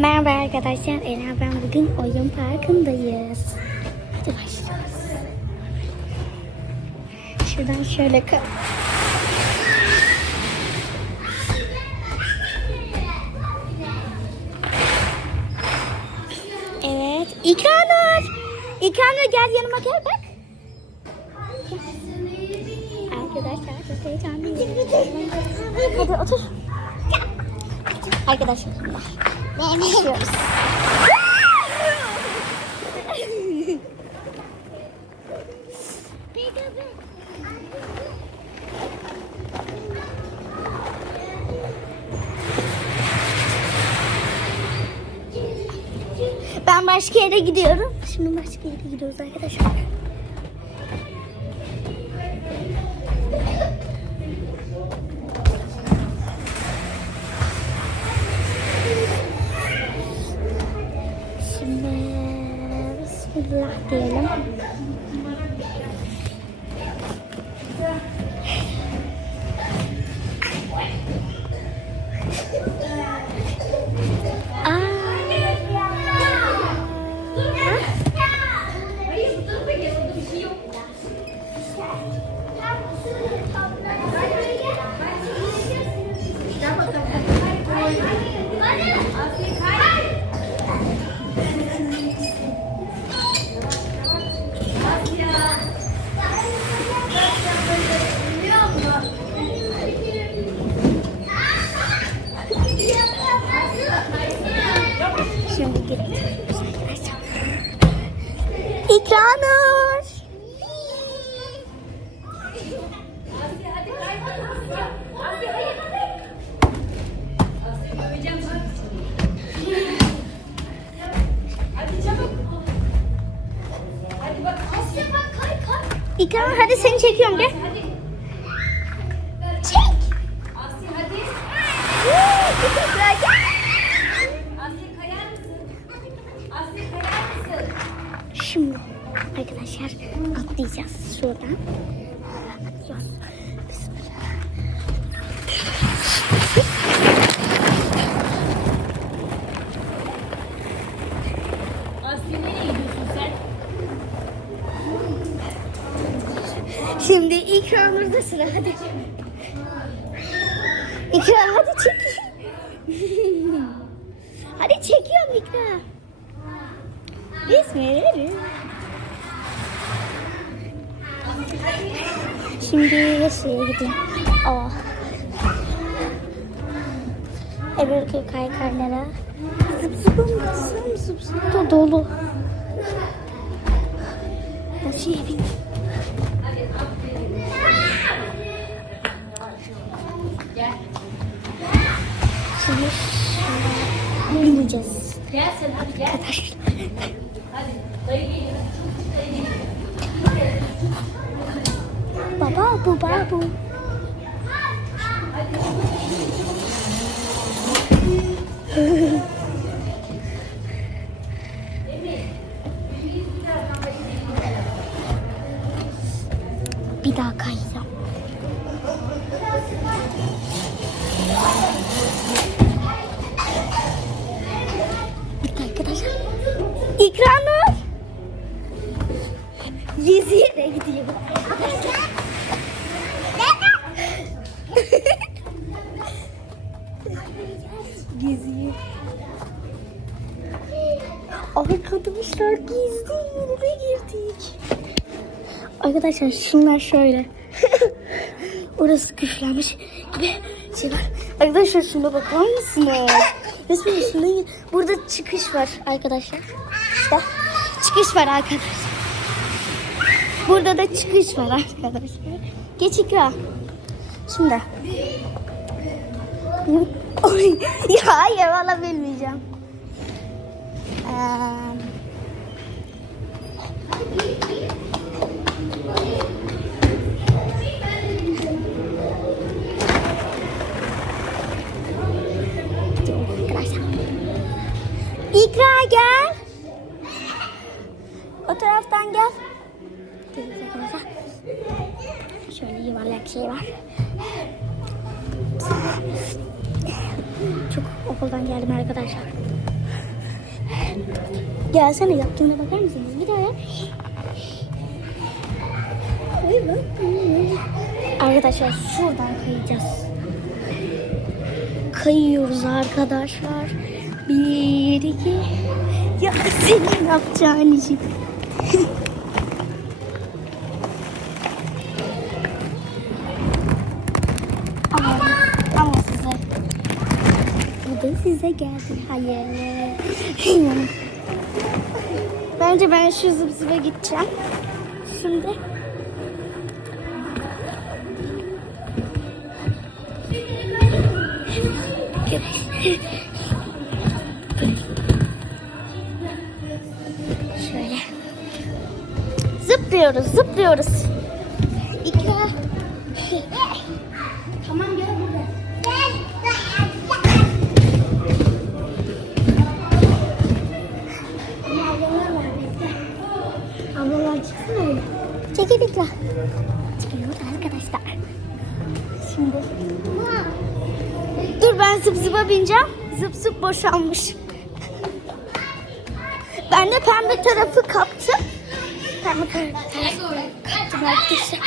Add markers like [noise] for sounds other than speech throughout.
Merhaba arkadaşlar. Ela ben bugün oyun parkındayız. Hadi başlıyoruz. Şuradan şöyle kal. Evet. İkranur. İkranur gel yanıma gel bak. Arkadaşlar çok heyecanlıyım. Hadi otur. Arkadaşlar. Başlıyoruz. Ben başka yere gidiyorum. Şimdi başka yere gidiyoruz arkadaşlar. Bismillah diyelim. İkranur hadi seni çekiyorum gel. Şimdi ikramırda sıra hadi. İkram hadi çek. hadi çekiyorum ikram. Bismillah. Şimdi şeye gideyim. Oh. Öbür kaykaylara. Zıp zıpım zıp zıp zıp da dolu. Nasıl yapayım? Gel sen hadi gel. Hadi. Dayı. Baba bu baba bu. Bir daha kayacağım. Bitti arkadaşlar. İkranur. Gezi yere gidiyor. Geziyor. Arkadaşlar gizli yerine girdik. Arkadaşlar şunlar şöyle. Orası küflenmiş gibi şey. Arkadaşlar şuna bakar mısınız? Resmin üstünde burada çıkış var arkadaşlar. İşte çıkış var arkadaşlar. Burada da çıkış var arkadaşlar. Geç ikra. Şimdi. Ya hayır valla bilmeyeceğim. Ee, taraftan gel. Şöyle yuvarlak şey var. Çok okuldan geldim arkadaşlar. Gelsene yaptığına bakar mısınız? Bir daha. Arkadaşlar şuradan kayacağız. Kayıyoruz arkadaşlar. Bir, iki. Ya senin yapacağın işi. Ama, ama size. Bu da size geldi. Hayır. Bence ben şu zıp zıpa gideceğim. Şimdi. Şöyle. Zıplıyoruz, zıplıyoruz. İkra. [laughs] Tamam gel burada. Ablalar çıksın öyle. Çekil İkra. Çıkıyor arkadaşlar. Şimdi. Dur ben zıp zıpa bineceğim. Zıp zıp boşalmış. Ben de pembe tarafı kaptım. Pembe tarafı kaptım arkadaşlar.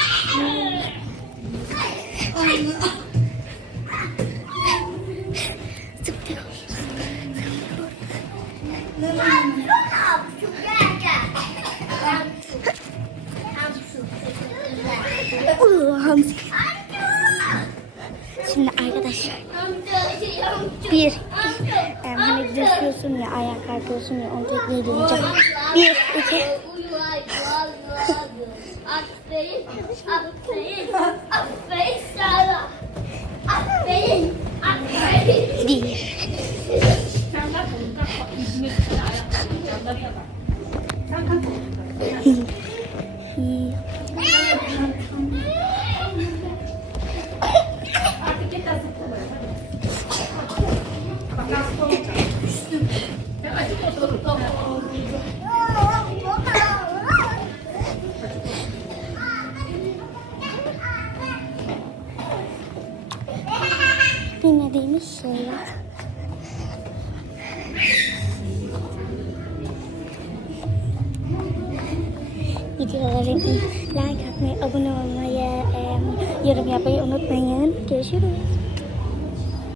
Şimdi arkadaşlar bir em, hani düşüyorsun ya ayak kalkıyorsun ya onu tekneyi deneyeceğim. Bir iki Aferin, aferin, aferin sana. Aferin, aferin. bir. Sen bak onu kalk bak Videoları like atmayı, abone olmayı, yorum yapmayı unutmayın. Görüşürüz.